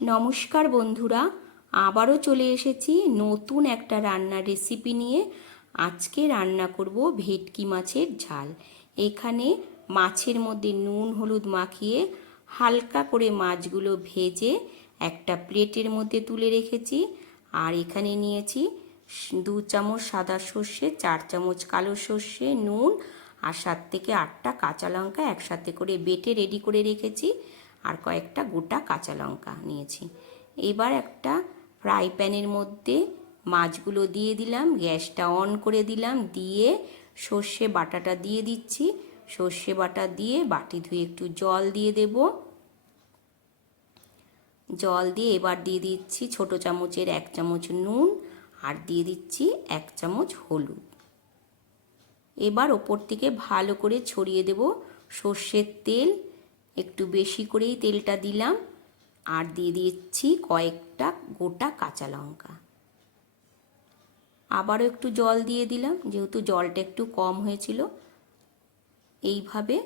নমস্কার বন্ধুরা, আবারও চলে এসেছি নতুন একটা রান্নার রেসিপি নিয়ে। আজকে রান্না করব ভেটকি মাছের ঝাল। এখানে মাছের মধ্যে নুন হলুদ মাখিয়ে হালকা করে মাছগুলো ভেজে একটা প্লেটের মধ্যে তুলে রেখেছি। আর এখানে নিয়েছি 2 চামচ সাদা সর্ষে, 4 চামচ কালো সর্ষে, নুন আর 7 থেকে 8টা কাঁচা লঙ্কা একসাথে করে বেটে রেডি করে রেখেছি। আর কয়েকটা গোটা কাঁচা লঙ্কা নিয়েছি। এবার একটা ফ্রাই প্যানের মধ্যে মাছগুলো দিয়ে দিলাম, গ্যাসটা অন করে দিলাম, দিয়ে সর্ষে বাটাটা দিয়ে দিচ্ছি। সর্ষে বাটা দিয়ে বাটি ধুয়ে একটু জল দিয়ে দেব। জল দিয়ে এবার দিয়ে দিচ্ছি ছোট চামচের 1 চামচ নুন আর দিয়ে দিচ্ছি 1 চামচ হলুদ। এবার ওপর থেকে ভালো করে ছড়িয়ে দেব সর্ষের তেল। একটু বেশি করেই তেলটা দিলাম আর দিয়ে দিচ্ছি কয়েকটা গোটা কাঁচা লঙ্কা। আবারও একটু জল দিয়ে দিলাম, যেহেতু জলটা একটু কম হয়েছিল। এইভাবে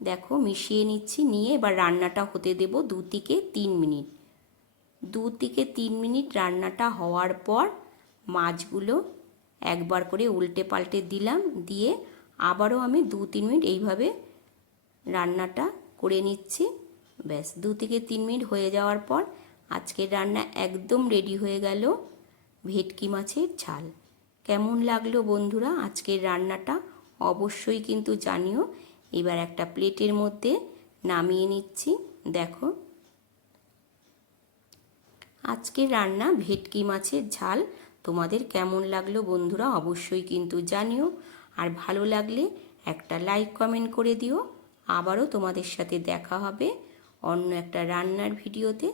দেখো মিশিয়ে নিচ্ছি, নিয়ে এবার রান্নাটা হতে দেব 2 থেকে 3 মিনিট। 2 থেকে 3 মিনিট রান্নাটা হওয়ার পর মাছগুলো একবার করে উল্টে পাল্টে দিলাম, দিয়ে আবারও আমি 2-3 মিনিট এইভাবে রান্নাটা করে নিচ্ছি। ব্যাস 2 থেকে 3 মিনিট হয়ে যাওয়ার পর আজকের রান্না একদম রেডি হয়ে গেল, ভেটকি মাছের ঝাল। কেমন লাগলো বন্ধুরা আজকের রান্নাটা অবশ্যই কিন্তু জানিও। এবার একটা প্লেটের মধ্যে নামিয়ে নিচ্ছি। দেখো আজকের রান্না ভেটকি মাছের ঝাল তোমাদের কেমন লাগলো বন্ধুরা অবশ্যই কিন্তু জানিও। আর ভালো লাগলে একটা লাইক কমেন্ট করে দিও। আবারও তোমাদের সাথে দেখা হবে অন্য একটা রান্নার ভিডিওতে।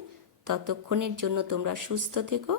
ততক্ষণের জন্য তোমরা সুস্থ থেকো,